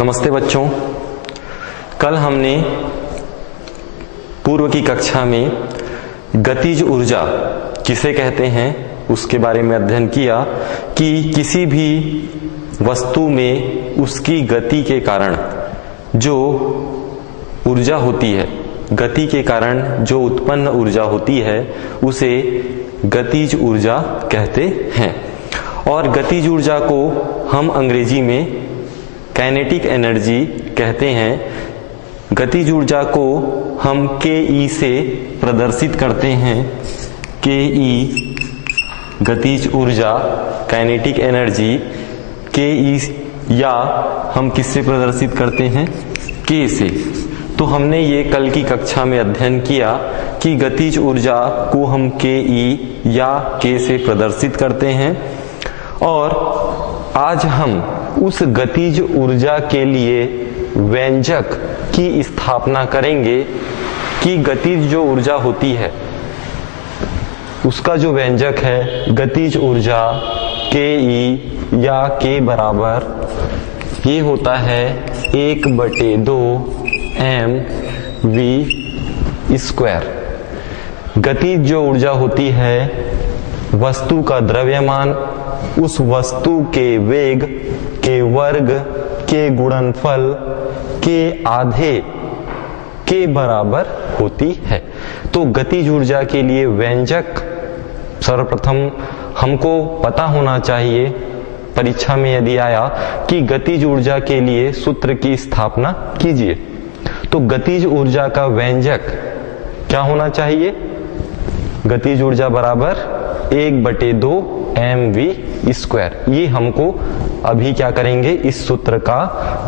नमस्ते बच्चों। कल हमने पूर्व की कक्षा में गतिज ऊर्जा किसे कहते हैं उसके बारे में अध्ययन किया कि किसी भी वस्तु में उसकी गति के कारण जो ऊर्जा होती है, गति के कारण जो उत्पन्न ऊर्जा होती है उसे गतिज ऊर्जा कहते हैं। और गतिज ऊर्जा को हम अंग्रेजी में काइनेटिक एनर्जी कहते हैं। गतिज ऊर्जा को हम के से प्रदर्शित करते हैं। के गतिज ऊर्जा काइनेटिक एनर्जी के या हम किससे प्रदर्शित करते हैं? के से। तो हमने ये कल की कक्षा में अध्ययन किया कि गतिज ऊर्जा को हम के या के से प्रदर्शित करते हैं। और आज हम उस गतिज ऊर्जा के लिए व्यंजक की स्थापना करेंगे कि गतिज जो ऊर्जा होती है उसका जो व्यंजक है गतिज ऊर्जा के या के बराबर ये होता है 1/2 mv²। गतिज जो ऊर्जा होती है वस्तु का द्रव्यमान उस वस्तु के वेग के वर्ग के गुणनफल के आधे के बराबर होती है। तो गतिज ऊर्जा के लिए व्यंजक सर्वप्रथम हमको पता होना चाहिए, परीक्षा में यदि आया कि गतिज ऊर्जा के लिए सूत्र की स्थापना कीजिए, तो गतिज ऊर्जा का व्यंजक क्या होना चाहिए? गतिज ऊर्जा बराबर 1/2 mv²। ये हमको अभी क्या करेंगे, इस सूत्र का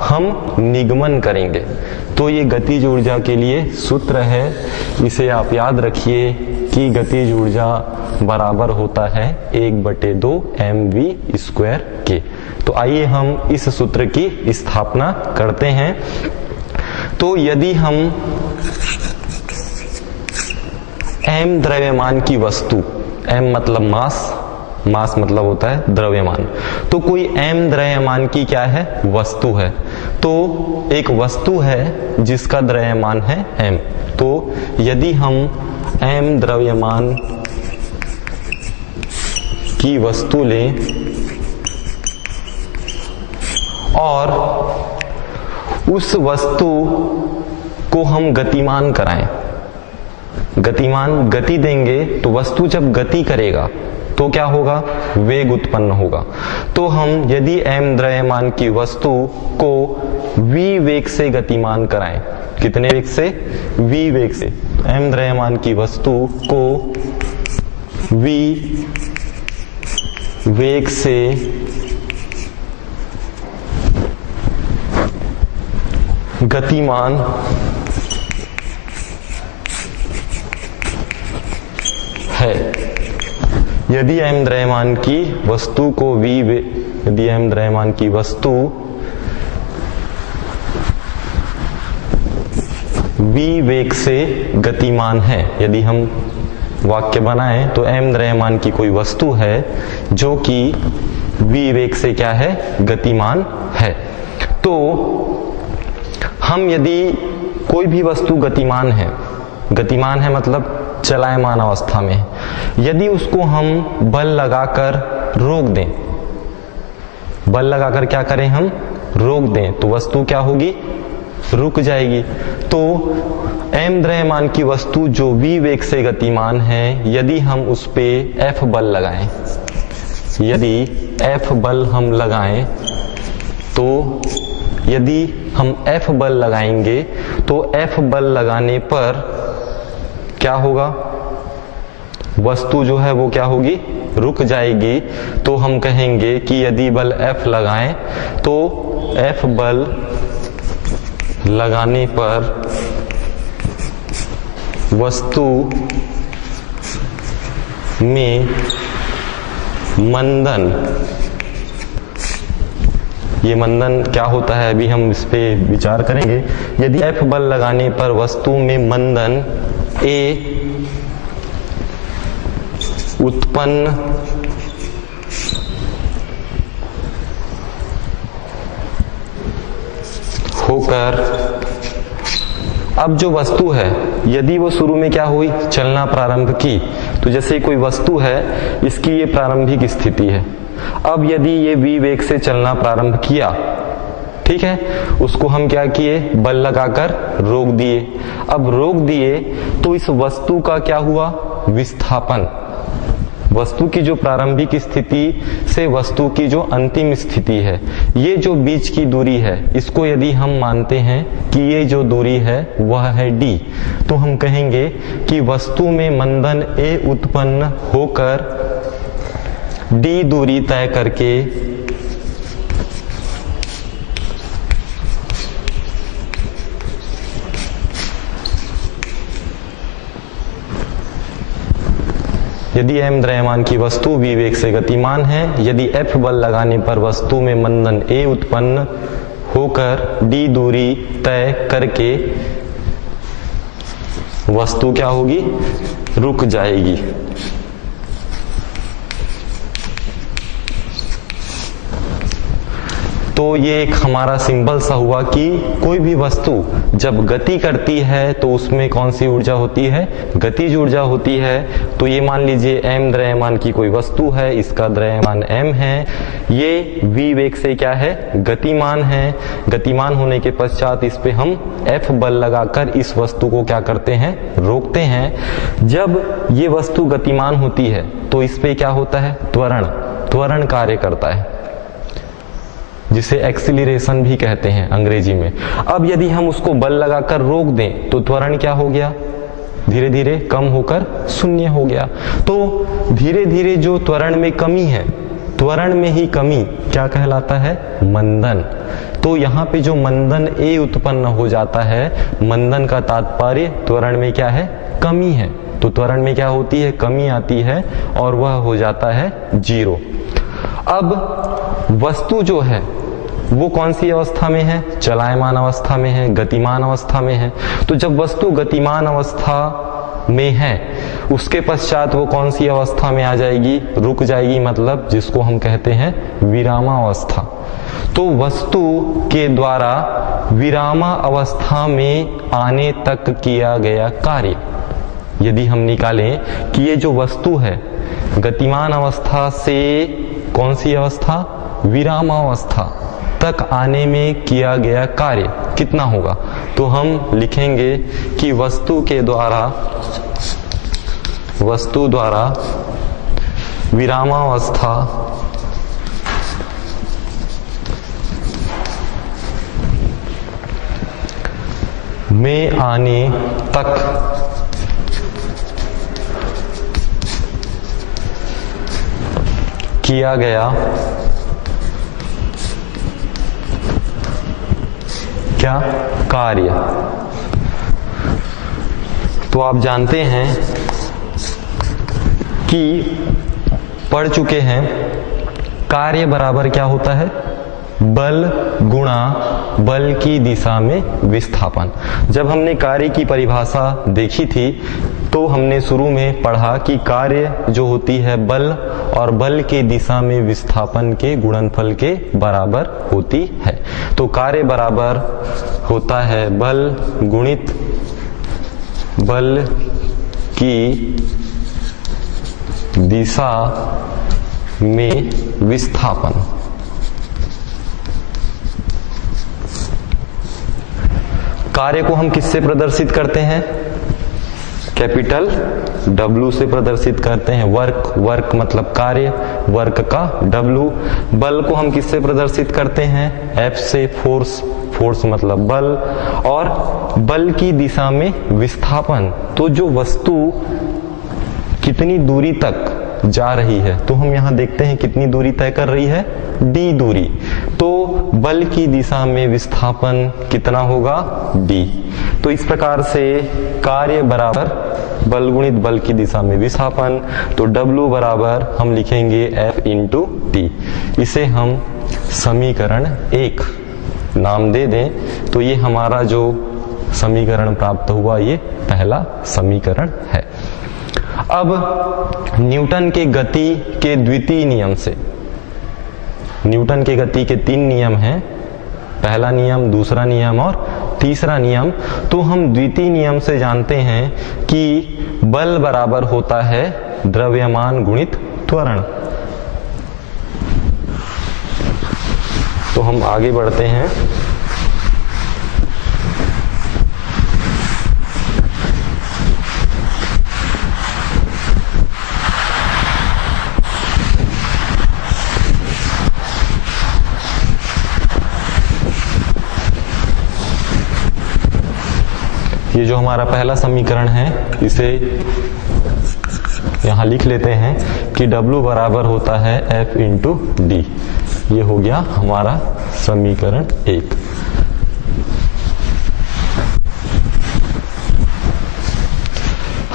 हम निगमन करेंगे। तो ये गतिज ऊर्जा के लिए सूत्र है, इसे आप याद रखिए कि गतिज ऊर्जा बराबर होता है 1/2 mv² के। तो आइए हम इस सूत्र की स्थापना करते हैं। तो यदि हम m द्रव्यमान की वस्तु, m मतलब मास मतलब होता है द्रव्यमान, तो कोई m द्रव्यमान की क्या है? वस्तु है। तो एक वस्तु है जिसका द्रव्यमान है m। तो यदि हम m द्रव्यमान की वस्तु लें और उस वस्तु को हम गतिमान कराएं, गति देंगे, तो वस्तु जब गति करेगा तो क्या होगा? वेग उत्पन्न होगा। तो हम यदि m द्रव्यमान की वस्तु को v वेग से गतिमान कराएं, कितने वेग से? v वेग से। m द्रव्यमान की वस्तु को v वेग से गतिमान है। यदि m द्रव्यमान की वस्तु को यदि m द्रव्यमान की वस्तु v वेग से गतिमान है, यदि हम वाक्य बनाएं तो m द्रव्यमान की कोई वस्तु है जो कि v वेग से क्या है? गतिमान है। तो हम यदि कोई भी वस्तु गतिमान है मतलब चलायमान अवस्था में, यदि उसको हम बल लगाकर रोक दें, बल लगाकर क्या करें? हम रोक दें, तो वस्तु क्या होगी? रुक जाएगी। तो m द्रव्यमान की वस्तु जो v वेग से गतिमान है, यदि हम उस पे F बल लगाएं, यदि F बल हम लगाएं, तो यदि हम F बल लगाएंगे तो F बल लगाने पर क्या होगा? वस्तु जो है वो क्या होगी? रुक जाएगी। तो हम कहेंगे कि यदि बल F लगाएं तो F बल लगाने पर वस्तु में मंदन, ये मंदन क्या होता है अभी हम इस पे विचार करेंगे। यदि F बल लगाने पर वस्तु में मंदन A उत्पन्न होकर, अब जो वस्तु है यदि वो शुरू में क्या हुई, चलना प्रारंभ की, तो जैसे कोई वस्तु है इसकी ये प्रारंभिक स्थिति है। अब यदि ये v वेग से चलना प्रारंभ किया, ठीक है, उसको हम क्या किए, बल लगाकर रोक दिए। अब रोक दिए तो इस वस्तु का क्या हुआ, विस्थापन। वस्तु की जो प्रारंभिक स्थिति से वस्तु की जो अंतिम स्थिति है, ये जो बीच की दूरी है, इसको यदि हम मानते हैं कि ये जो दूरी है वह है d, तो हम कहेंगे कि वस्तु में मंदन A उत्पन्न होकर d दूरी तय करके यदि m द्रव्यमान की वस्तु v वेग से गतिमान है, यदि F बल लगाने पर वस्तु में मंदन A उत्पन्न होकर d दूरी तय करके वस्तु क्या होगी, रुक जाएगी। तो ये एक हमारा सिंबल सा हुआ कि कोई भी वस्तु जब गति करती है तो उसमें कौन सी ऊर्जा होती है, गतिज ऊर्जा होती है। तो ये मान लीजिए m द्रव्यमान की कोई वस्तु है, इसका द्रव्यमान m है, ये v वेग से क्या है, गतिमान है। गतिमान होने के पश्चात इस पे हम F बल लगाकर इस वस्तु को क्या करते हैं, रोकते हैं। जब ये वस्तु गतिमान होती है तो इस पे क्या होता है, त्वरण कार्य करता है, जिसे एक्सीलरेशन भी कहते हैं अंग्रेजी में। अब यदि हम उसको बल लगाकर रोक दें तो त्वरण क्या हो गया, धीरे धीरे कम होकर शून्य हो गया। तो धीरे धीरे जो त्वरण में कमी है, त्वरण में ही कमी क्या कहलाता है, मंदन। तो यहाँ पे जो मंदन A उत्पन्न हो जाता है, मंदन का तात्पर्य त्वरण में क्या है, कमी है। तो त्वरण में क्या होती है, कमी आती है और वह हो जाता है 0। अब वस्तु जो है वो कौन सी अवस्था में है, चलायमान अवस्था में है, गतिमान अवस्था में है। तो जब वस्तु गतिमान अवस्था में है, उसके पश्चात वो कौन सी अवस्था में आ जाएगी, रुक जाएगी, मतलब जिसको हम कहते हैं विरामावस्था। तो वस्तु के द्वारा विरामा अवस्था में आने तक किया गया कार्य यदि हम निकालें कि ये जो वस्तु है गतिमान अवस्था से कौन सी अवस्था, विरामावस्था तक आने में किया गया कार्य कितना होगा, तो हम लिखेंगे कि वस्तु द्वारा विरामावस्था में आने तक किया गया क्या, कार्य। तो आप जानते हैं कि पढ़ चुके हैं, कार्य बराबर क्या होता है, बल गुणा बल की दिशा में विस्थापन। जब हमने कार्य की परिभाषा देखी थी तो हमने शुरू में पढ़ा कि कार्य जो होती है बल और बल के दिशा में विस्थापन के गुणनफल के बराबर होती है। तो कार्य बराबर होता है बल गुणित बल की दिशा में विस्थापन। कार्य को हम किससे प्रदर्शित करते हैं, कैपिटल W से प्रदर्शित करते हैं। वर्क मतलब कार्य, वर्क का W। बल को हम किससे प्रदर्शित करते हैं, F से, फोर्स मतलब बल। और बल की दिशा में विस्थापन, तो जो वस्तु कितनी दूरी तक जा रही है, तो हम यहाँ देखते हैं कितनी दूरी तय कर रही है, d दूरी। तो बल की दिशा में विस्थापन कितना होगा, d। तो इस प्रकार से कार्य बराबर बल गुणित बल की दिशा में विस्थापन, तो W बराबर हम लिखेंगे F इंटू T। इसे हम समीकरण 1 नाम दे दें। तो ये हमारा जो समीकरण प्राप्त हुआ, ये पहला समीकरण है। अब न्यूटन के गति के द्वितीय नियम से, न्यूटन के गति के 3 नियम हैं, पहला नियम, दूसरा नियम और तीसरा नियम। तो हम द्वितीय नियम से जानते हैं कि बल बराबर होता है द्रव्यमान गुणित त्वरण। तो हम आगे बढ़ते हैं। ये जो हमारा पहला समीकरण है इसे यहां लिख लेते हैं कि W बराबर होता है F इंटू डी। ये हो गया हमारा समीकरण 1।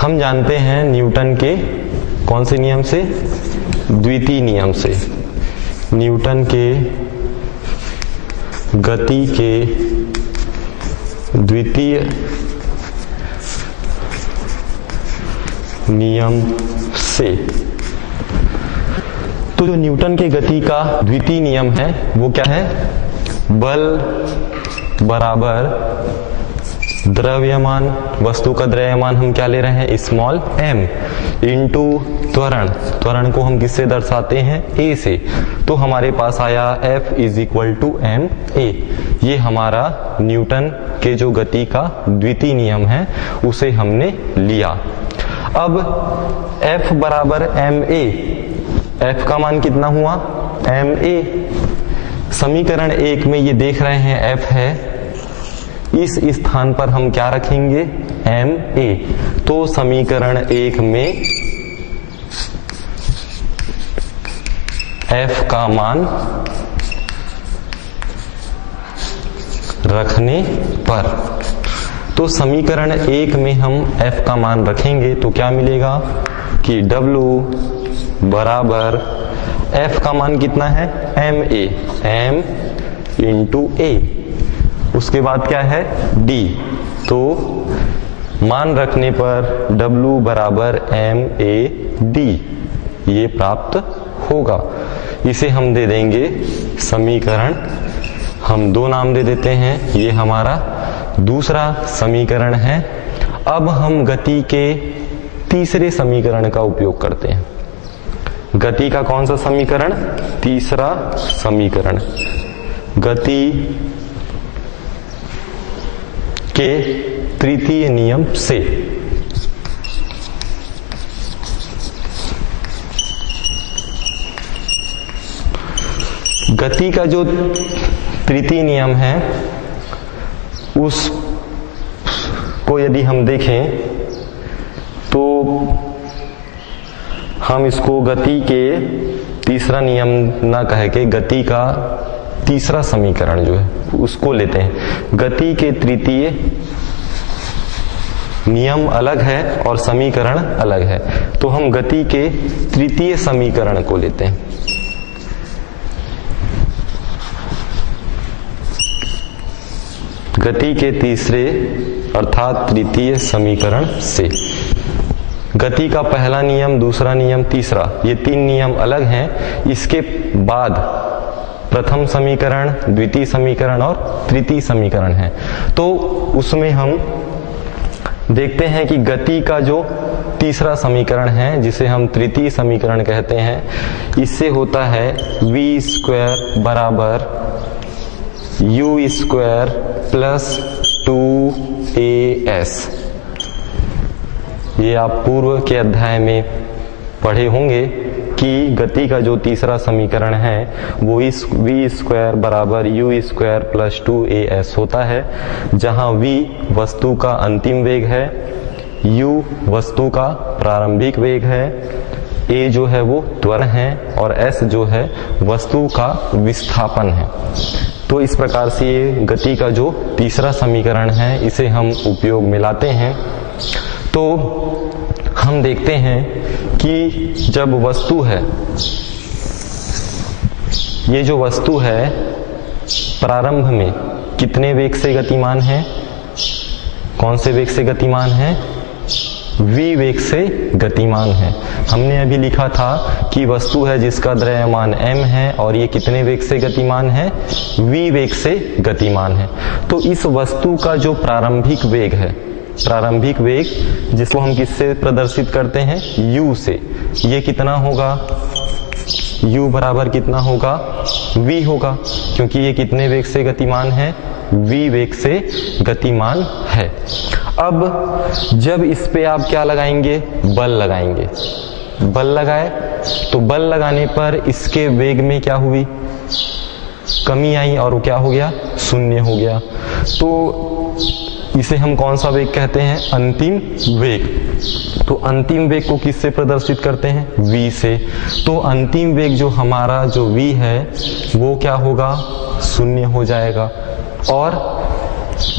हम जानते हैं न्यूटन के कौन से नियम से? द्वितीय नियम से। न्यूटन के गति के द्वितीय नियम से। तो जो न्यूटन के गति का द्वितीय नियम है वो क्या है? बल बराबर द्रव्यमान, वस्तु का द्रव्यमान हम क्या ले रहे हैं? स्मॉल m इंटू त्वरण। त्वरण को हम किससे दर्शाते हैं? a से। तो हमारे पास आया F is equal to M A. ये हमारा न्यूटन के जो गति का द्वितीय नियम है उसे हमने लिया। अब F बराबर एम ए, F का मान कितना हुआ? M A. समीकरण 1 में ये देख रहे हैं F है, इस स्थान पर हम क्या रखेंगे? M A. तो समीकरण 1 में F का मान रखने पर, तो समीकरण 1 में हम F का मान रखेंगे तो क्या मिलेगा कि W बराबर F का मान कितना है? एम ए, एम इंटू ए। उसके बाद क्या है? D। तो मान रखने पर W बराबर एम ए डी ये प्राप्त होगा। इसे हम दे देंगे समीकरण, हम 2 नाम दे देते हैं। ये हमारा दूसरा समीकरण है। अब हम गति के तीसरे समीकरण का उपयोग करते हैं। गति का कौन सा समीकरण? तीसरा समीकरण। गति के तृतीय नियम से। गति का जो तृतीय नियम है उस को यदि हम देखें तो हम इसको गति के तीसरा नियम ना कह के गति का तीसरा समीकरण जो है उसको लेते हैं। गति के तृतीय नियम अलग है और समीकरण अलग है, तो हम गति के तृतीय समीकरण को लेते हैं। गति के तीसरे अर्थात तृतीय समीकरण से। गति का पहला नियम, दूसरा नियम, तीसरा, ये 3 नियम अलग हैं। इसके बाद प्रथम समीकरण, द्वितीय समीकरण और तृतीय समीकरण है। तो उसमें हम देखते हैं कि गति का जो तीसरा समीकरण है जिसे हम तृतीय समीकरण कहते हैं, इससे होता है v² बराबर u² प्लस 2as। ये आप पूर्व के अध्याय में पढ़े होंगे कि गति का जो तीसरा समीकरण है वो इस v² बराबर u² प्लस 2as होता है, जहां v वस्तु का अंतिम वेग है, u वस्तु का प्रारंभिक वेग है, a जो है वो त्वरण है और s जो है वस्तु का विस्थापन है। तो इस प्रकार से ये गति का जो तीसरा समीकरण है इसे हम उपयोग में लाते हैं। तो हम देखते हैं कि जब वस्तु है, ये जो वस्तु है प्रारंभ में कितने वेग से गतिमान है? कौन से वेग से गतिमान है? v वेग से गतिमान है। हमने अभी लिखा था कि वस्तु है जिसका द्रव्यमान m है और ये कितने वेग से गतिमान है, v वेग से गतिमान है। तो इस वस्तु का जो प्रारंभिक वेग है, प्रारंभिक वेग जिसको हम किससे प्रदर्शित करते हैं, u से, ये कितना होगा, u बराबर कितना होगा, v होगा, क्योंकि ये कितने वेग से गतिमान है, v वेग से गतिमान है। अब जब इस पे आप क्या लगाएंगे, बल लगाएंगे, बल लगाए तो बल लगाने पर इसके वेग में क्या हुई, कमी आई और वो क्या हो गया, शून्य हो गया। तो इसे हम कौन सा वेग कहते हैं, अंतिम वेग। तो अंतिम वेग को किससे प्रदर्शित करते हैं, v से। तो अंतिम वेग जो हमारा जो v है वो क्या होगा, शून्य हो जाएगा। और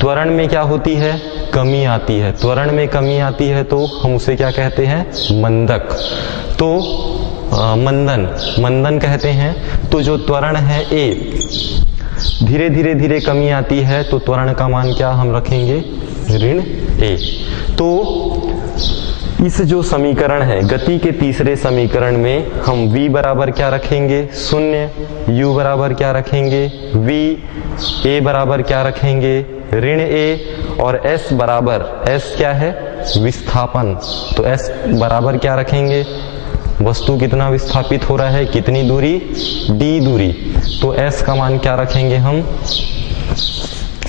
त्वरण में क्या होती है, कमी आती है। त्वरण में कमी आती है तो हम उसे क्या कहते हैं, मंदक। तो मंदन कहते हैं। तो जो त्वरण है a, धीरे धीरे धीरे कमी आती है तो त्वरण का मान क्या हम रखेंगे, ऋण a। तो इस जो समीकरण है, गति के तीसरे समीकरण में हम v बराबर क्या रखेंगे, शून्य, u बराबर क्या रखेंगे, v, a बराबर क्या रखेंगे, ऋण a, और s बराबर, s क्या है, विस्थापन। तो s बराबर क्या रखेंगे, वस्तु कितना विस्थापित हो रहा है, कितनी दूरी, d दूरी। तो s का मान क्या रखेंगे हम,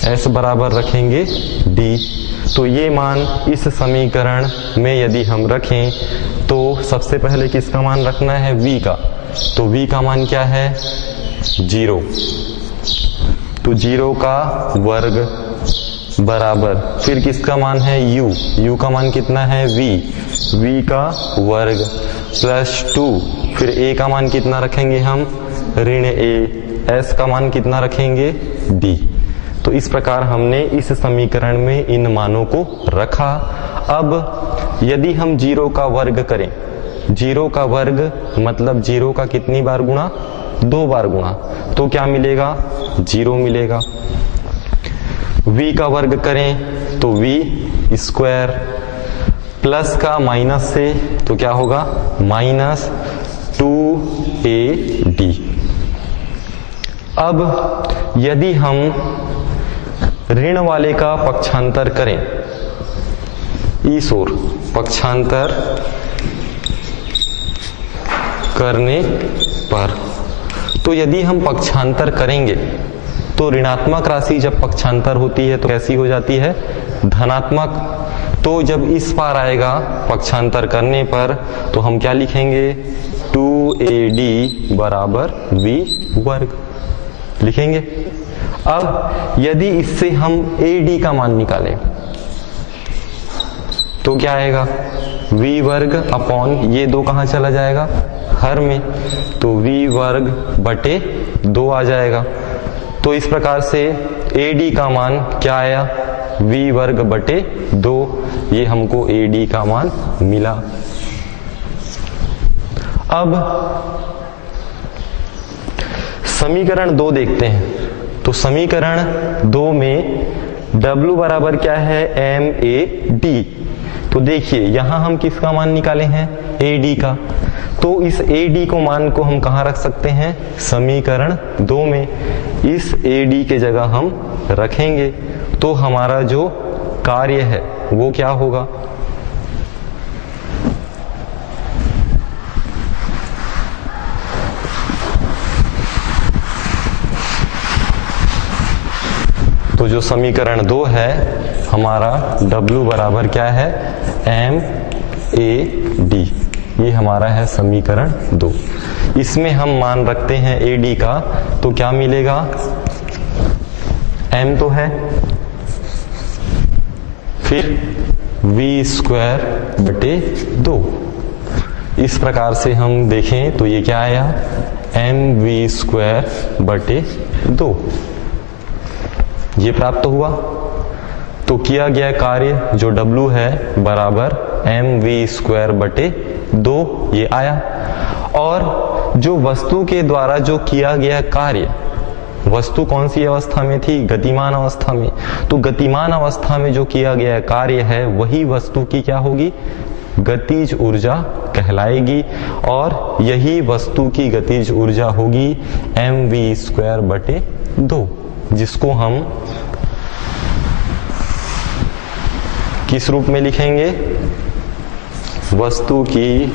s बराबर रखेंगे d। तो ये मान इस समीकरण में यदि हम रखें तो सबसे पहले किसका मान रखना है, v का। तो v का मान क्या है, 0। तो 0 का वर्ग बराबर, फिर किसका मान है, u का मान कितना है, v का वर्ग प्लस 2, फिर a का मान कितना रखेंगे हम, ऋण a, s का मान कितना रखेंगे, d। तो इस प्रकार हमने इस समीकरण में इन मानों को रखा। अब यदि हम 0 का वर्ग करें, 0 का वर्ग मतलब 0 का कितनी बार गुणा, 2 बार गुणा, तो क्या मिलेगा, 0 मिलेगा। v का वर्ग करें तो v स्क्वायर, प्लस का माइनस से तो क्या होगा, माइनस 2ad। अब यदि हम ऋण वाले का पक्षांतर करें, इस ओर पक्षांतर करने पर, तो यदि हम पक्षांतर करेंगे तो ऋणात्मक राशि जब पक्षांतर होती है तो कैसी हो जाती है, धनात्मक। तो जब इस पार आएगा पक्षांतर करने पर तो हम क्या लिखेंगे, 2ad बराबर v वर्ग लिखेंगे। अब यदि इससे हम ad का मान निकालें तो क्या आएगा, v वर्ग अपॉन ये 2 कहाँ चला जाएगा, हर में, तो v वर्ग बटे 2 आ जाएगा। तो इस प्रकार से ad का मान क्या आया, v वर्ग बटे 2, ये हमको ad का मान मिला। अब समीकरण 2 देखते हैं। तो समीकरण 2 में W बराबर क्या है, MAD। तो देखिए यहां हम किसका मान निकाले हैं, AD का। तो इस AD को मान को हम कहां रख सकते हैं, समीकरण 2 में। इस AD के जगह हम रखेंगे तो हमारा जो कार्य है वो क्या होगा, तो जो समीकरण 2 है हमारा W बराबर क्या है, MAD। ये हमारा है समीकरण 2। इसमें हम मान रखते हैं AD का, तो क्या मिलेगा, M तो है, फिर v स्क्वायर बटे 2। इस प्रकार से हम देखें तो ये क्या आया, mv स्क्वायर बटे 2, ये प्राप्त हुआ। तो किया गया कार्य जो W है बराबर mv स्क्वायर बटे 2 ये आया। और जो वस्तु के द्वारा जो किया गया कार्य वस्तु कौन सी अवस्था में थी? गतिमान अवस्था में। तो गतिमान अवस्था में जो किया गया कार्य है वही वस्तु की क्या होगी? गतिज ऊर्जा कहलाएगी, और यही वस्तु की गतिज ऊर्जा होगी mv²/2, जिसको हम किस रूप में लिखेंगे? वस्तु की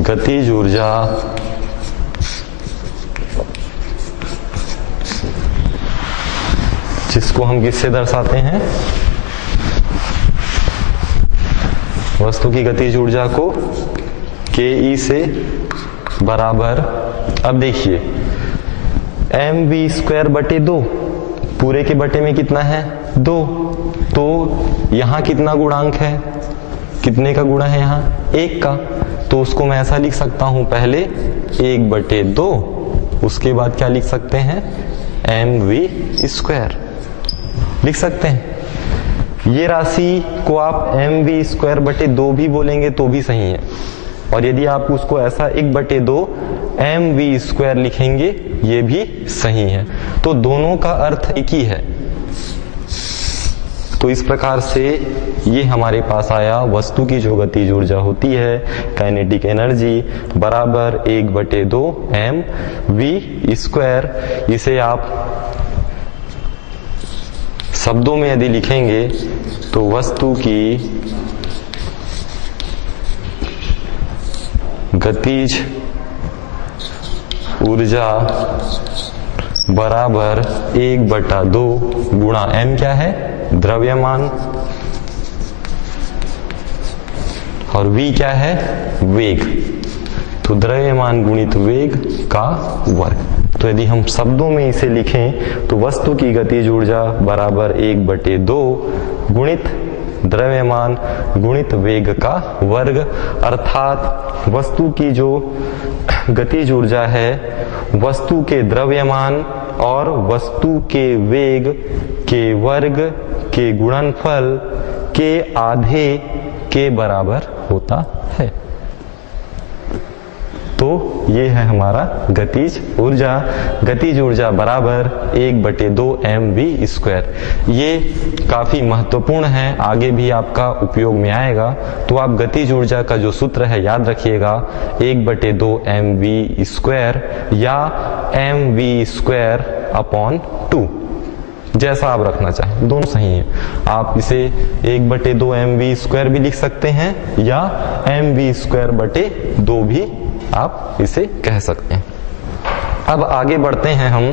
गतिज ऊर्जा जिसको हम किससे दर्शाते हैं? वस्तु की गतिज ऊर्जा को ke से बराबर, अब देखिए mv²/2, पूरे के बटे में कितना है? 2। तो यहां कितना गुणांक है? कितने का गुणा है यहाँ? 1 का। तो उसको मैं ऐसा लिख सकता हूं, पहले 1/2, उसके बाद क्या लिख सकते हैं? mv² लिख सकते हैं। ये राशि को आप mv²/2 भी बोलेंगे तो भी सही है, और यदि आप उसको ऐसा 1/2 mv² लिखेंगे ये भी सही है। तो दोनों का अर्थ एक ही है। तो इस प्रकार से ये हमारे पास आया, वस्तु की जो गतिज ऊर्जा होती है काइनेटिक एनर्जी बराबर 1/2 mv²। इसे आप शब्दों में यदि लिखेंगे तो वस्तु की गतिज ऊर्जा बराबर 1/2 गुणा m क्या है? द्रव्यमान, और v क्या है? वेग। तो द्रव्यमान गुणित वेग का वर्ग। तो यदि हम शब्दों में इसे लिखें तो वस्तु की गतिज ऊर्जा बराबर 1/2 गुणित द्रव्यमान गुणित वेग का वर्ग, अर्थात वस्तु की जो गतिज ऊर्जा है वस्तु के द्रव्यमान और वस्तु के वेग के वर्ग के गुणनफल के आधे के बराबर होता है। तो ये है हमारा गतिज ऊर्जा। गतिज ऊर्जा बराबर 1/2 mv²। ये काफी महत्वपूर्ण है, आगे भी आपका उपयोग में आएगा। तो आप गतिज ऊर्जा का जो सूत्र है याद रखिएगा, 1/2 mv² या mv²/2, जैसा आप रखना चाहें, दोनों सही है। आप इसे 1/2 mv² भी लिख सकते हैं या mv²/2 भी आप इसे कह सकते हैं। अब आगे बढ़ते हैं हम।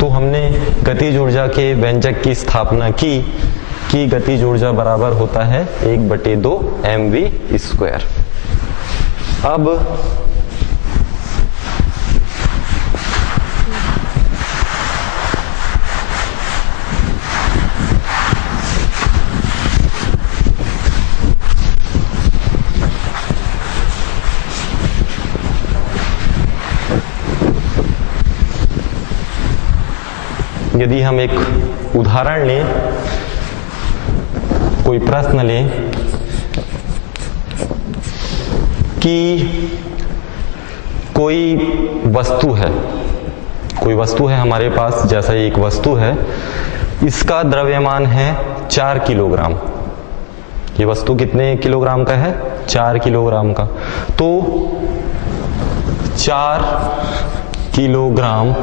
तो हमने गतिज ऊर्जा के व्यंजक की स्थापना की कि गतिज ऊर्जा बराबर होता है 1/2 mv²। अब यदि हम एक उदाहरण लें, कोई प्रश्न लें कि कोई वस्तु है हमारे पास, जैसा एक वस्तु है, इसका द्रव्यमान है 4 किलोग्राम। ये वस्तु कितने किलोग्राम का है? 4 किलोग्राम का। तो 4 किलोग्राम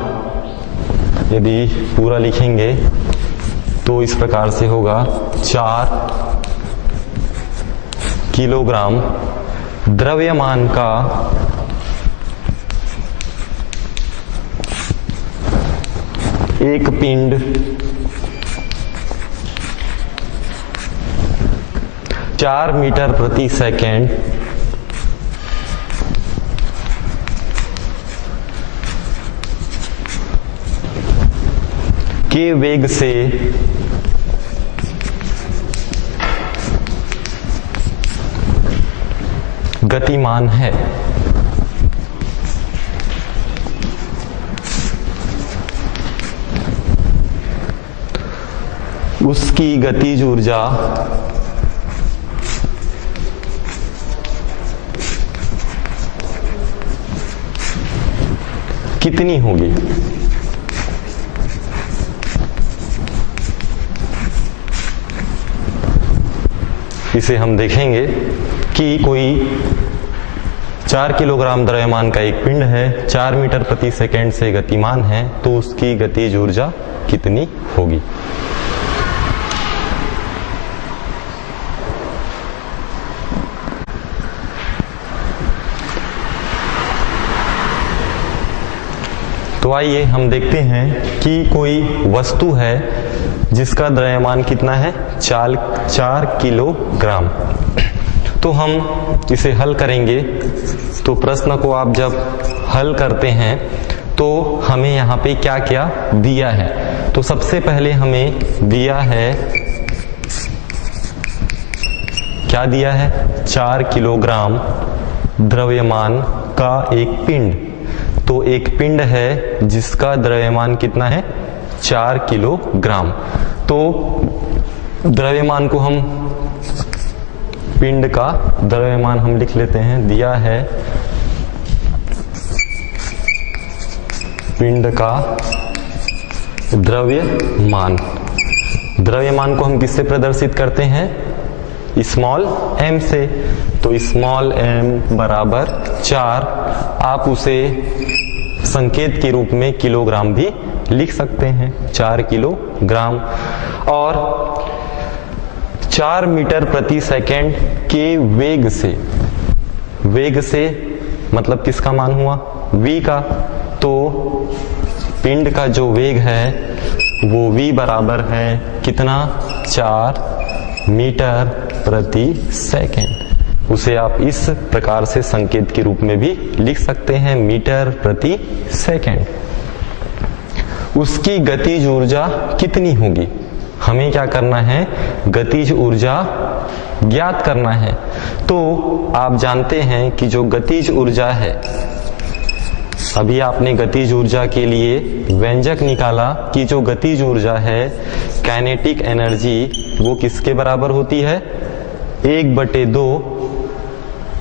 यदि पूरा लिखेंगे तो इस प्रकार से होगा, 4 किलोग्राम द्रव्यमान का एक पिंड 4 मीटर प्रति सेकेंड के वेग से गतिमान है। उसकी गतिज ऊर्जा कितनी होगी? इसे हम देखेंगे कि कोई 4 किलोग्राम द्रव्यमान का एक पिंड है, 4 मीटर प्रति सेकंड से गतिमान है, तो उसकी गतिज ऊर्जा कितनी होगी? तो आइए हम देखते हैं कि कोई वस्तु है जिसका द्रव्यमान कितना है? 4 किलोग्राम। तो हम इसे हल करेंगे। तो प्रश्न को आप जब हल करते हैं तो हमें यहाँ पे क्या क्या दिया है? तो सबसे पहले हमें दिया है, क्या दिया है? 4 किलोग्राम द्रव्यमान का एक पिंड। तो एक पिंड है जिसका द्रव्यमान कितना है? 4 किलोग्राम। तो द्रव्यमान को हम, पिंड का द्रव्यमान हम लिख लेते हैं, दिया है पिंड का द्रव्यमान। द्रव्यमान को हम किससे प्रदर्शित करते हैं? स्मॉल m से। तो स्मॉल m बराबर 4। आप उसे संकेत के रूप में किलोग्राम भी लिख सकते हैं, 4 किलोग्राम। और 4 मीटर प्रति सेकंड के वेग से मतलब किसका मान हुआ? v का। तो पिंड का जो वेग है वो v बराबर है कितना? 4 मीटर प्रति सेकंड। उसे आप इस प्रकार से संकेत के रूप में भी लिख सकते हैं, मीटर प्रति सेकंड। उसकी गतिज ऊर्जा कितनी होगी? हमें क्या करना है? गतिज ऊर्जा ज्ञात करना है। तो आप जानते हैं कि जो गतिज ऊर्जा है, अभी आपने गतिज ऊर्जा के लिए व्यंजक निकाला कि जो गतिज ऊर्जा है, काइनेटिक एनर्जी, वो किसके बराबर होती है? 1/2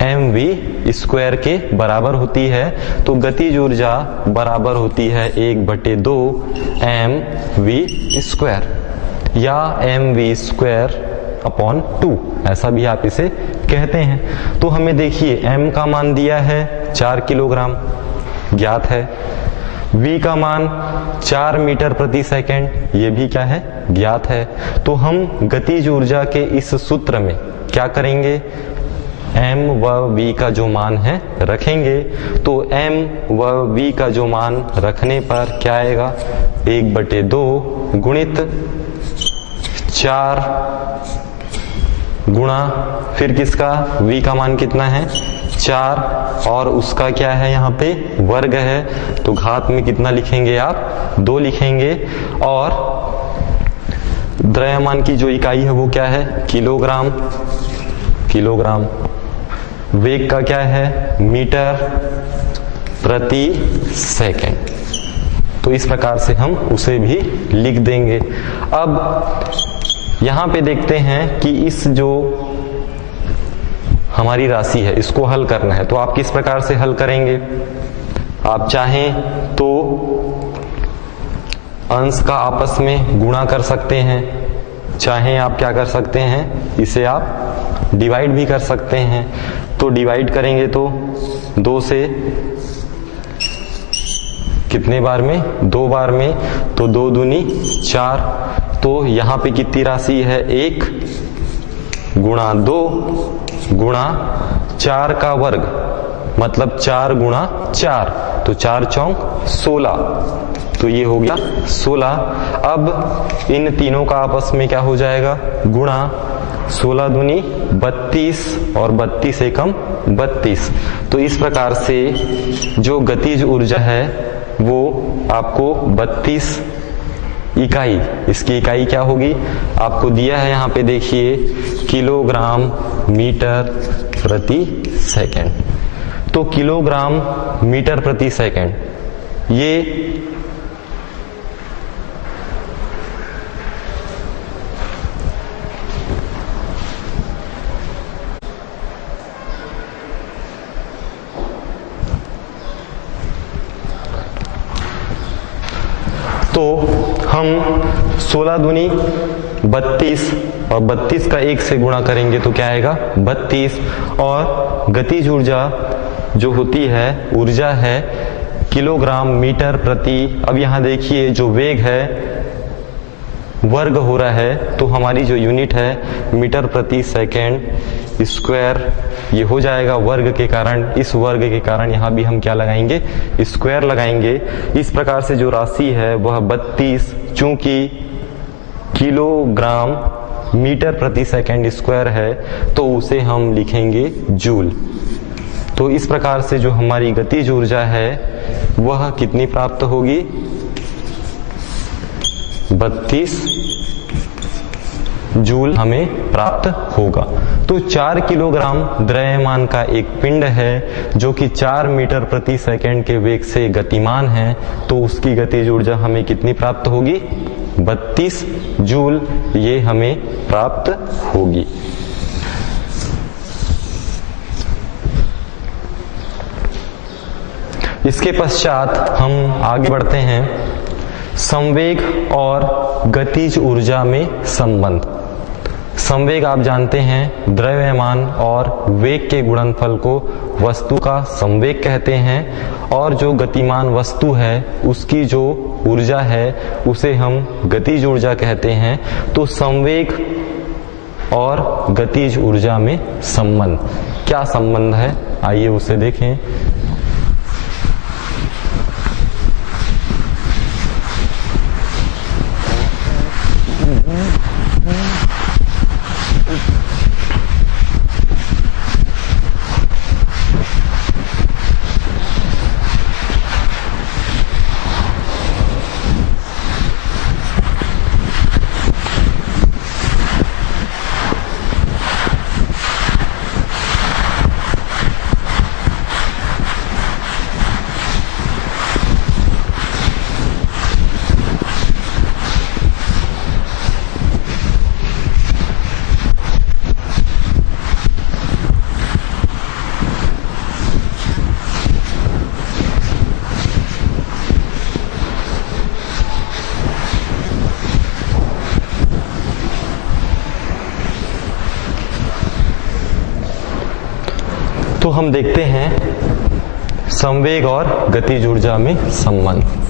mv² के बराबर होती है। तो गतिज ऊर्जा बराबर होती है 1/2 mv² या mv²/2, ऐसा भी आप इसे कहते हैं। तो हमें देखिए m का मान दिया है 4 किलोग्राम, ज्ञात है। v का मान 4 मीटर प्रति सेकंड, ये भी क्या है? ज्ञात है। तो हम गतिज ऊर्जा के इस सूत्र में क्या करेंगे? m व v का जो मान है रखेंगे। तो m व v का जो मान रखने पर क्या आएगा? 1/2 गुणित 4 गुणा फिर किसका? v का मान कितना है? 4, और उसका क्या है? यहाँ पे वर्ग है, तो घात में कितना लिखेंगे आप? 2 लिखेंगे। और द्रव्यमान की जो इकाई है वो क्या है? किलोग्राम। वेग का क्या है? मीटर प्रति सेकंड। तो इस प्रकार से हम उसे भी लिख देंगे। अब यहां पे देखते हैं कि इस जो हमारी राशि है इसको हल करना है। तो आप किस प्रकार से हल करेंगे? आप चाहें तो अंश का आपस में गुणा कर सकते हैं, चाहें आप क्या कर सकते हैं? इसे आप डिवाइड भी कर सकते हैं। तो डिवाइड करेंगे तो 2 से कितने बार में? 2 बार में। तो 2 दूनी 4। तो यहाँ पे कितनी राशि है? 1 गुणा 2 गुणा 4 का वर्ग, मतलब 4 गुणा 4, तो 4 चौक 16। तो ये हो गया 16। अब इन तीनों का आपस में क्या हो जाएगा? गुणा। 16 दूनी 32 और 32 एकम 32। तो इस प्रकार से जो गतिज ऊर्जा है वो आपको 32 इकाई, इसकी इकाई क्या होगी? आपको दिया है यहाँ पे देखिए किलोग्राम मीटर प्रति सेकंड। तो किलोग्राम मीटर प्रति सेकंड, ये तो हम 16 दूनी 32 और 32 का 1 से गुणा करेंगे तो क्या आएगा 32। और गतिज ऊर्जा जो होती है, ऊर्जा है किलोग्राम मीटर प्रति, अब यहाँ देखिए जो वेग है वर्ग हो रहा है, तो हमारी जो यूनिट है मीटर प्रति सेकेंड स्क्वायर, ये हो जाएगा वर्ग के कारण, इस वर्ग के कारण यहाँ भी हम क्या लगाएंगे स्क्वायर लगाएंगे। इस प्रकार से जो राशि है वह 32, चूंकि किलोग्राम मीटर प्रति सेकेंड स्क्वायर है तो उसे हम लिखेंगे जूल। तो इस प्रकार से जो हमारी गतिज ऊर्जा है वह कितनी प्राप्त होगी 32 जूल हमें प्राप्त होगा। तो 4 किलोग्राम द्रव्यमान का एक पिंड है जो कि 4 मीटर प्रति सेकंड के वेग से गतिमान है, तो उसकी गतिज ऊर्जा हमें कितनी प्राप्त होगी 32 जूल, ये हमें प्राप्त होगी। इसके पश्चात हम आगे बढ़ते हैं, संवेग और गतिज ऊर्जा में संबंध। संवेग आप जानते हैं द्रव्यमान और वेग के गुणनफल को वस्तु का संवेग कहते हैं, और जो गतिमान वस्तु है उसकी जो ऊर्जा है उसे हम गतिज ऊर्जा कहते हैं। तो संवेग और गतिज ऊर्जा में संबंध, क्या संबंध है आइए उसे देखें। तो हम देखते हैं संवेग और गतिज ऊर्जा में संबंध।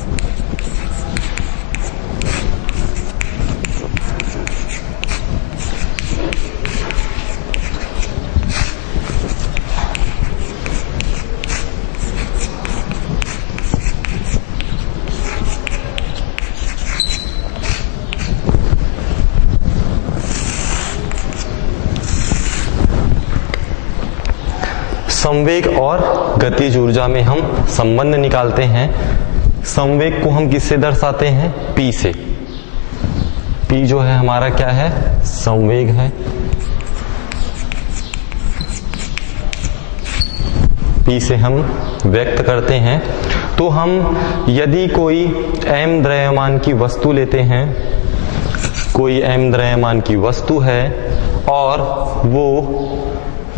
संवेग और गतिज ऊर्जा में हम संबंध निकालते हैं। संवेग को हम किससे दर्शाते हैं P से। P जो है हमारा क्या है संवेग है। P से हम व्यक्त करते हैं। तो हम यदि कोई m द्रव्यमान की वस्तु लेते हैं, कोई m द्रव्यमान की वस्तु है और वो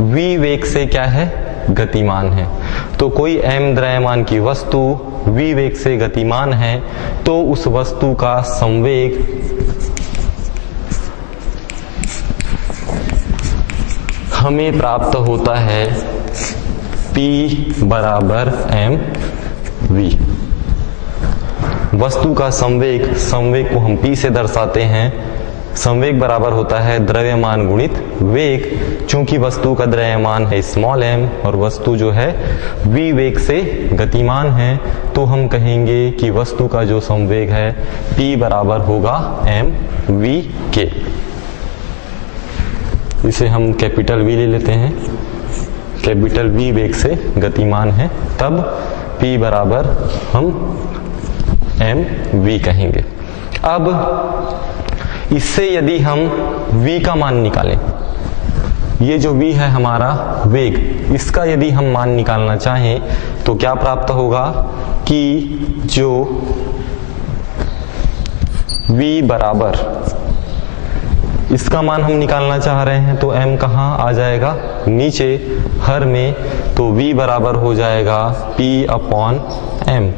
v वेग से क्या है गतिमान है, तो कोई m द्रव्यमान की वस्तु v वेग से गतिमान है, तो उस वस्तु का संवेग हमें प्राप्त होता है P बराबर mv। वस्तु का संवेग, संवेग को हम P से दर्शाते हैं। संवेग बराबर होता है द्रव्यमान गुणित वेग। चूंकि वस्तु का द्रव्यमान है स्मॉल m और वस्तु जो है v वेग से गतिमान है, तो हम कहेंगे कि वस्तु का जो संवेग है P बराबर होगा mv के। इसे हम कैपिटल V ले लेते हैं। कैपिटल V वेग से गतिमान है, तब P बराबर हम mv कहेंगे। अब इससे यदि हम v का मान निकालें, ये जो v है हमारा वेग, इसका यदि हम मान निकालना चाहें तो क्या प्राप्त होगा कि जो v बराबर, इसका मान हम निकालना चाह रहे हैं तो m कहाँ आ जाएगा नीचे हर में, तो v बराबर हो जाएगा p अपॉन m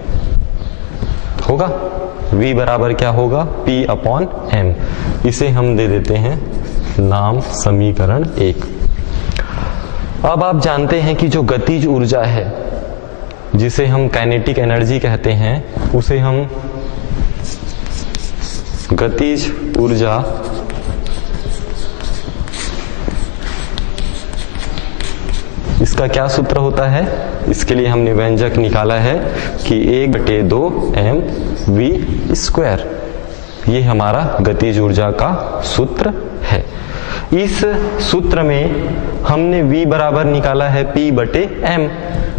होगा। V बराबर क्या होगा, P अपॉन m। इसे हम दे देते हैं नाम समीकरण 1। अब आप जानते हैं कि जो गतिज ऊर्जा है जिसे हम काइनेटिक एनर्जी कहते हैं, उसे हम गतिज ऊर्जा इसका क्या सूत्र होता है, इसके लिए हमने व्यंजक निकाला है कि 1/2mv²। ये हमारा गतिज ऊर्जा का सूत्र है। इस सूत्र में हमने v बराबर निकाला है P/m,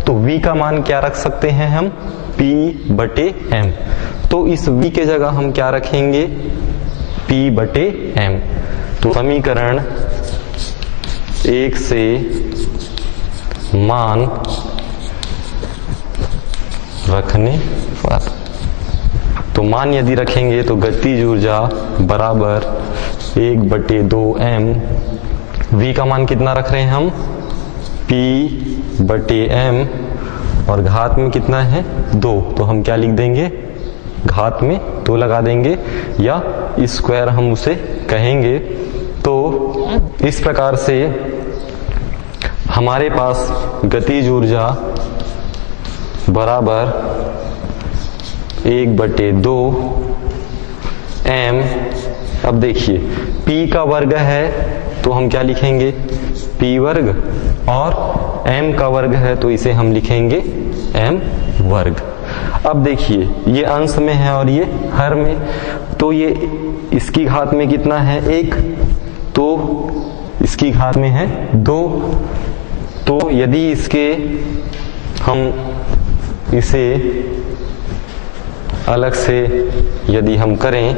तो v का मान क्या रख सकते हैं हम, P/m। तो इस v के जगह हम क्या रखेंगे, P/m। तो समीकरण 1 से मान रखने पर, तो मान यदि रखेंगे तो गतिज ऊर्जा बराबर 1/2m, v का मान कितना रख रहे हैं हम, P/m, और घात में कितना है 2, तो हम क्या लिख देंगे, घात में 2 लगा देंगे, या स्क्वायर हम उसे कहेंगे। तो इस प्रकार से हमारे पास गतिज ऊर्जा बराबर 1/2m। अब देखिए P का वर्ग है तो हम क्या लिखेंगे, P वर्ग, और m का वर्ग है तो इसे हम लिखेंगे m वर्ग। अब देखिए ये अंश में है और ये हर में, तो ये इसकी घात में कितना है 1, तो इसकी घात में है 2। तो यदि इसके हम इसे अलग से यदि हम करें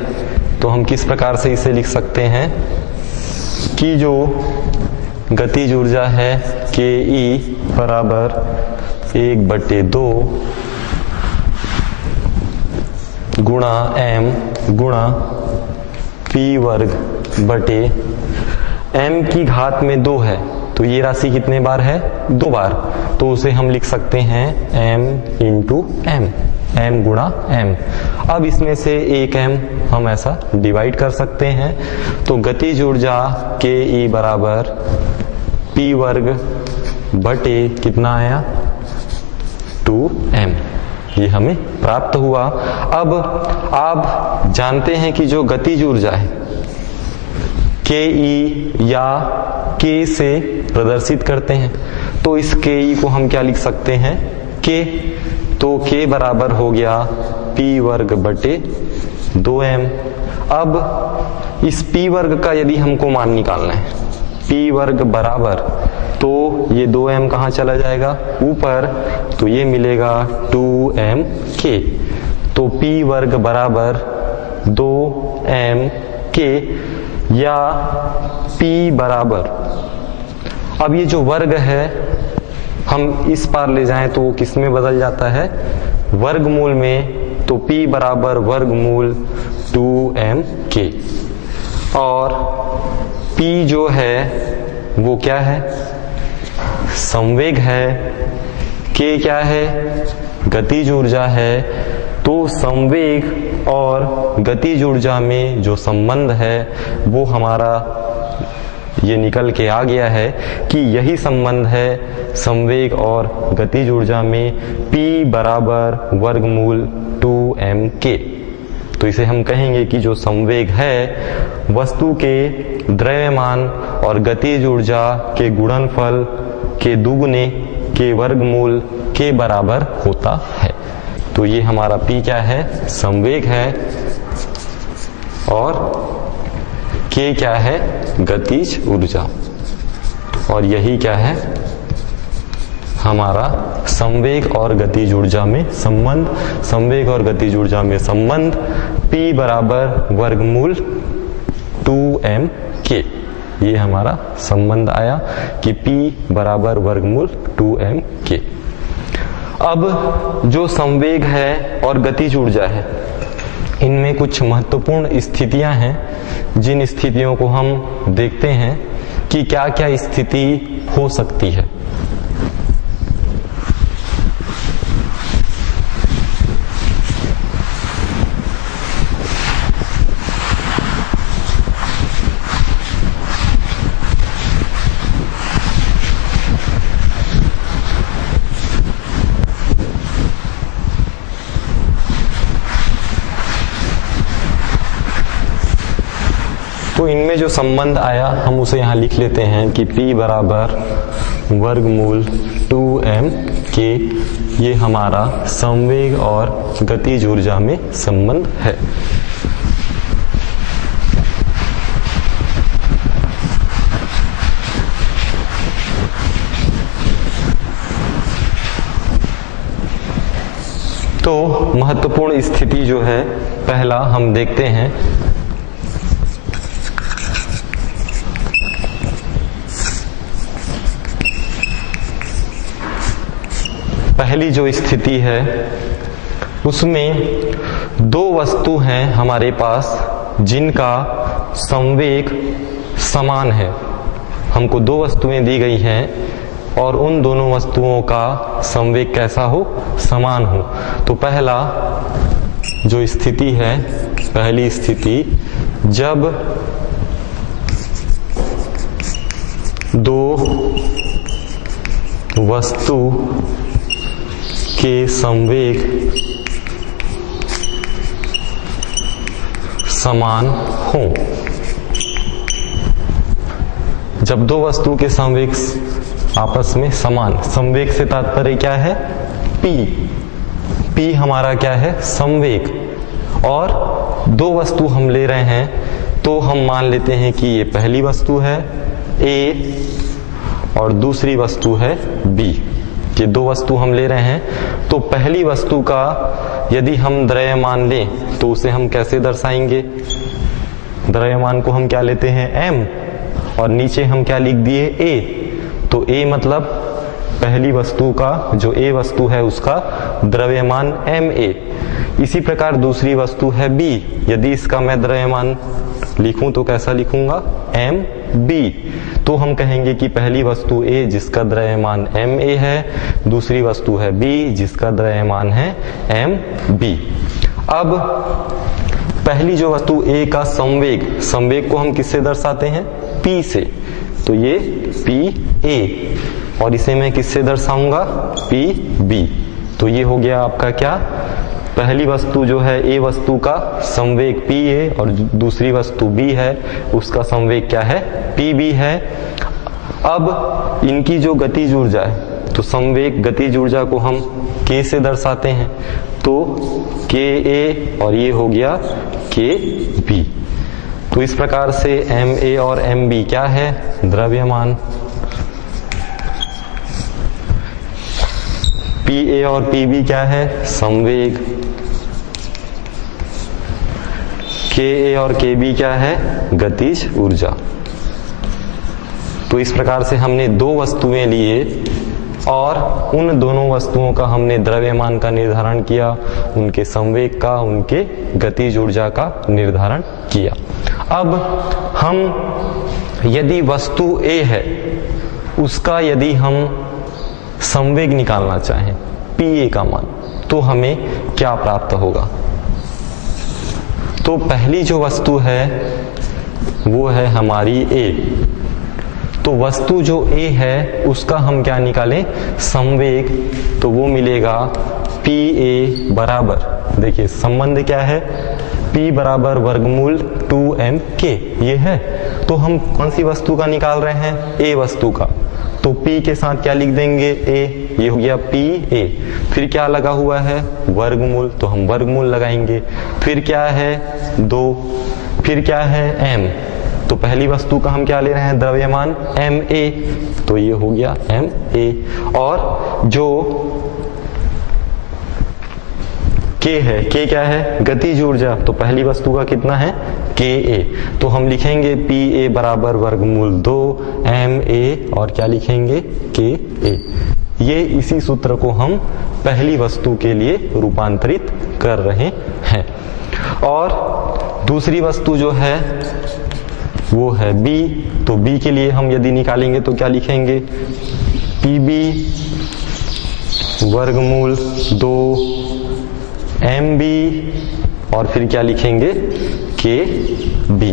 तो हम किस प्रकार से इसे लिख सकते हैं कि जो गतिज ऊर्जा है KE बराबर 1/2 गुणा m गुणा P वर्ग बटे m की घात में 2 है, तो ये राशि कितने बार है, 2 बार, तो उसे हम लिख सकते हैं m इंटू m, m गुणा m। अब इसमें से एक m हम ऐसा डिवाइड कर सकते हैं, तो गतिज ऊर्जा KE बराबर P वर्ग बटे कितना आया 2m, ये हमें प्राप्त हुआ। अब आप जानते हैं कि जो गतिज ऊर्जा है KE या K से प्रदर्शित करते हैं, तो इस KE को हम क्या लिख सकते हैं, K, तो K बराबर हो गया P वर्ग बटे 2m। अब इस P वर्ग का यदि हमको मान निकालना है, P वर्ग बराबर, तो ये 2m कहाँ चला जाएगा ऊपर, तो ये मिलेगा 2mk, तो P वर्ग बराबर 2mk, या P बराबर, अब ये जो वर्ग है हम इस पार ले जाएं तो वो किस में बदल जाता है, वर्गमूल में, तो P बराबर वर्गमूल 2mk, और P जो है वो क्या है, संवेग है, K क्या है, गतिज ऊर्जा है। तो संवेग और गतिज ऊर्जा में जो संबंध है वो हमारा ये निकल के आ गया है कि यही संबंध है संवेग और गतिज ऊर्जा में, P बराबर वर्गमूल 2mk। तो इसे हम कहेंगे कि जो संवेग है वस्तु के द्रव्यमान और गतिज ऊर्जा के गुणनफल के दुगुने के वर्गमूल के बराबर होता है। तो ये हमारा P क्या है, संवेग है, और K क्या है, गतिज ऊर्जा, और यही क्या है हमारा संवेग और गतिज ऊर्जा में संबंध। संवेग और गतिज ऊर्जा में संबंध P बराबर वर्गमूल 2mk, ये हमारा संबंध आया कि P बराबर वर्गमूल 2mk। अब जो संवेग है और गतिज ऊर्जा है इनमें कुछ महत्वपूर्ण स्थितियां हैं, जिन स्थितियों को हम देखते हैं कि क्या क्या स्थिति हो सकती है। तो इनमें जो संबंध आया हम उसे यहाँ लिख लेते हैं कि P बराबर वर्गमूल 2m के, ये हमारा संवेग और गतिज ऊर्जा में संबंध है। तो महत्वपूर्ण स्थिति जो है, पहला हम देखते हैं पहली जो स्थिति है उसमें दो वस्तु हैं हमारे पास जिनका संवेग समान है। हमको दो वस्तुएं दी गई हैं और उन दोनों वस्तुओं का संवेग कैसा हो, समान हो। तो पहला जो स्थिति है, पहली स्थिति, जब दो वस्तु के संवेग समान हो। जब दो वस्तु के संवेग आपस में समान, संवेग से तात्पर्य क्या है, P हमारा क्या है, संवेग, और दो वस्तु हम ले रहे हैं तो हम मान लेते हैं कि ये पहली वस्तु है A और दूसरी वस्तु है B। ये दो वस्तु हम ले रहे हैं तो पहली वस्तु का यदि हम द्रव्यमान लें तो उसे हम कैसे दर्शाएंगे, द्रव्यमान को हम क्या लेते हैं, m, और नीचे हम क्या लिख दिए, A। तो A मतलब पहली वस्तु का, जो A वस्तु है उसका द्रव्यमान ma। इसी प्रकार दूसरी वस्तु है B, यदि इसका मैं द्रव्यमान लिखूं तो कैसा लिखूंगा, mb। तो हम कहेंगे कि पहली वस्तु A जिसका द्रव्यमान ma है, दूसरी वस्तु है B जिसका द्रव्यमान है mb। अब पहली जो वस्तु A का संवेग, संवेग को हम किससे दर्शाते हैं, P से। तो ये Pa और इसे मैं किससे दर्शाऊंगा, Pb। तो ये हो गया आपका क्या, पहली वस्तु जो है A वस्तु का संवेग Pa और दूसरी वस्तु B है उसका संवेग क्या है, Pb है। अब इनकी जो गतिज ऊर्जा है, तो संवेग गतिज ऊर्जा को हम K से दर्शाते हैं, तो Ka और ये हो गया Kb। तो इस प्रकार से Ma और Mb क्या है, द्रव्यमान, Pa और Pb क्या है, संवेग, Ka और Kb क्या है, गतिज ऊर्जा। तो इस प्रकार से हमने दो वस्तुएं लिए और उन दोनों वस्तुओं का हमने द्रव्यमान का निर्धारण किया, उनके संवेग का, उनके गतिज ऊर्जा का निर्धारण किया। अब हम यदि वस्तु A है उसका यदि हम संवेग निकालना चाहें, Pa का मान, तो हमें क्या प्राप्त होगा। तो पहली जो वस्तु है वो है हमारी A। तो वस्तु जो A है उसका हम क्या निकालें, संवेग, तो वो मिलेगा Pa बराबर, देखिए संबंध क्या है, P बराबर वर्गमूल 2mk, ये है। तो हम कौन सी वस्तु का निकाल रहे हैं, A वस्तु का, तो P के साथ क्या लिख देंगे, A, ये हो गया Pa। फिर क्या लगा हुआ है, वर्गमूल, तो हम वर्गमूल लगाएंगे। फिर क्या है, 2, फिर क्या है, m, तो पहली वस्तु का हम क्या ले रहे हैं, द्रव्यमान Ma, तो ये हो गया Ma। और जो K है, K क्या है, गतिज ऊर्जा, तो पहली वस्तु का कितना है, Ka। तो हम लिखेंगे Pa बराबर वर्गमूल 2 Ma और क्या लिखेंगे, Ka। ये इसी सूत्र को हम पहली वस्तु के लिए रूपांतरित कर रहे हैं। और दूसरी वस्तु जो है वो है B, तो B के लिए हम यदि निकालेंगे तो क्या लिखेंगे, Pb वर्गमूल 2 Mb और फिर क्या लिखेंगे, Kb,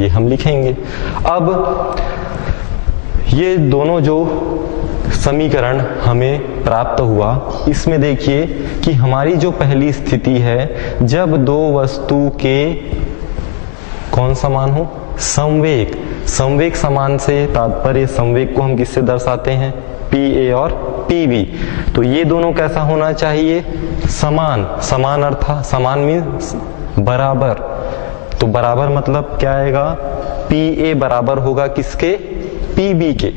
ये हम लिखेंगे। अब ये दोनों जो समीकरण हमें प्राप्त हुआ, इसमें देखिए कि हमारी जो पहली स्थिति है, जब दो वस्तु के कौन समान हो, संवेग। संवेग समान से तात्पर्य संवेग को हम किससे दर्शाते हैं? PA और PB। तो ये दोनों कैसा होना चाहिए? समान। समान अर्थात समान मीन्स बराबर। तो बराबर मतलब क्या आएगा? PA बराबर होगा किसके? PB के।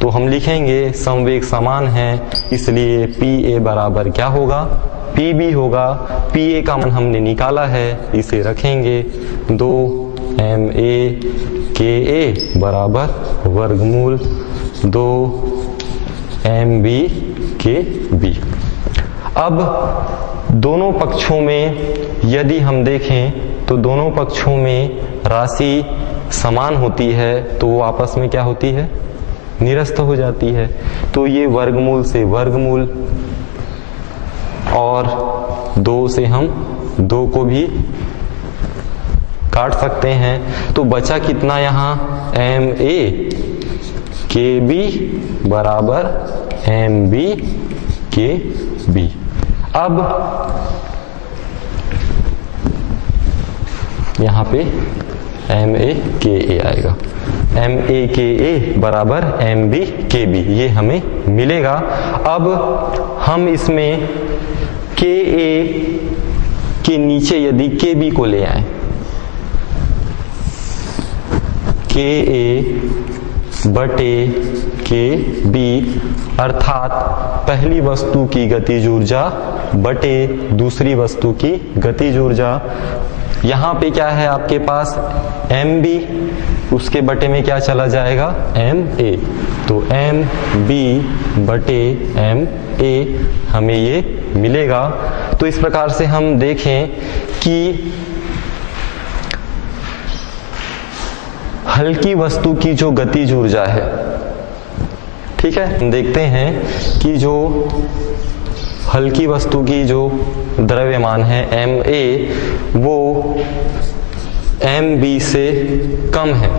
तो हम लिखेंगे संवेग समान है, इसलिए PA बराबर क्या होगा? PB होगा। PA का मान हमने निकाला है, इसे रखेंगे 2MA KA बराबर वर्गमूल 2MB KB। अब दोनों पक्षों में यदि हम देखें तो दोनों पक्षों में राशि समान होती है तो वो आपस में क्या होती है? निरस्त हो जाती है। तो ये वर्गमूल से वर्गमूल और 2 से हम 2 को भी काट सकते हैं। तो बचा कितना यहाँ? MA KB बराबर MB KB। अब यहाँ पे MA KA आएगा। MA KA बराबर MB KB, ये हमें मिलेगा। अब हम इसमें KA के नीचे यदि KB को ले आए, KA बटे KB अर्थात पहली वस्तु की गतिज ऊर्जा बटे दूसरी वस्तु की गतिज ऊर्जा। यहाँ पे क्या है आपके पास? MB, उसके बटे में क्या चला जाएगा? MA। तो MB बटे MA हमें ये मिलेगा। तो इस प्रकार से हम देखें कि हल्की वस्तु की जो गतिज ऊर्जा है, ठीक है, हम देखते हैं कि जो हल्की वस्तु की जो द्रव्यमान है MA वो MB से कम है।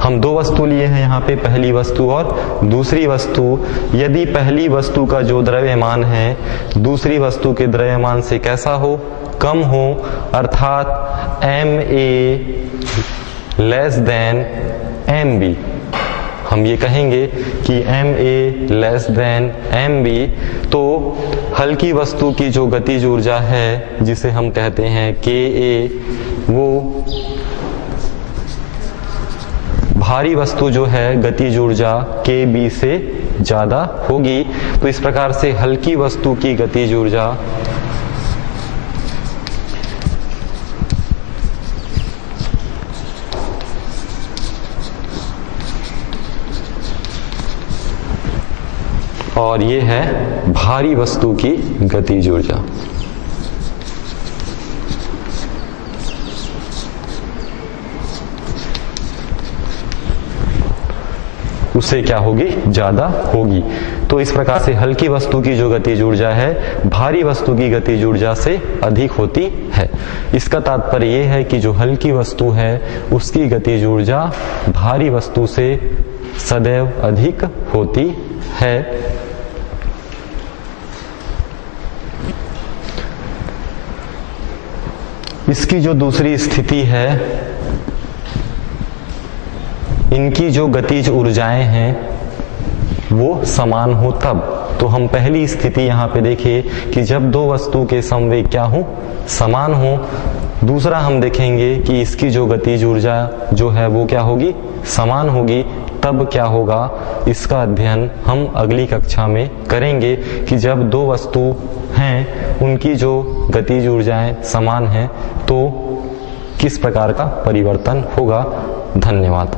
हम 2 वस्तु लिए हैं यहाँ पे, पहली वस्तु और दूसरी वस्तु। यदि पहली वस्तु का जो द्रव्यमान है दूसरी वस्तु के द्रव्यमान से कैसा हो? कम हो, अर्थात MA लेस देन MB। हम ये कहेंगे कि MA लेस देन MB। तो हल्की वस्तु की जो गतिज ऊर्जा है जिसे हम कहते हैं KA, वो भारी वस्तु जो है गतिज ऊर्जा KB से ज्यादा होगी। तो इस प्रकार से हल्की वस्तु की गतिज ऊर्जा और ये है भारी वस्तु की गतिज ऊर्जा। उससे क्या होगी? ज्यादा होगी। तो इस प्रकार से हल्की वस्तु की जो गतिज ऊर्जा है भारी वस्तु की गतिज ऊर्जा से अधिक होती है। इसका तात्पर्य यह है कि जो हल्की वस्तु है उसकी गतिज ऊर्जा भारी वस्तु से सदैव अधिक होती है। इसकी जो दूसरी स्थिति है, इनकी जो गतिज ऊर्जाएं हैं वो समान हो तब। तो हम पहली स्थिति यहाँ पे देखें कि जब 2 वस्तु के समवेग क्या हो? समान हो। दूसरा हम देखेंगे कि इसकी जो गतिज ऊर्जा जो है वो क्या होगी? समान होगी। तब क्या होगा? इसका अध्ययन हम अगली कक्षा में करेंगे कि जब 2 वस्तु हैं उनकी जो गतिज ऊर्जाएं समान हैं तो किस प्रकार का परिवर्तन होगा। धन्यवाद।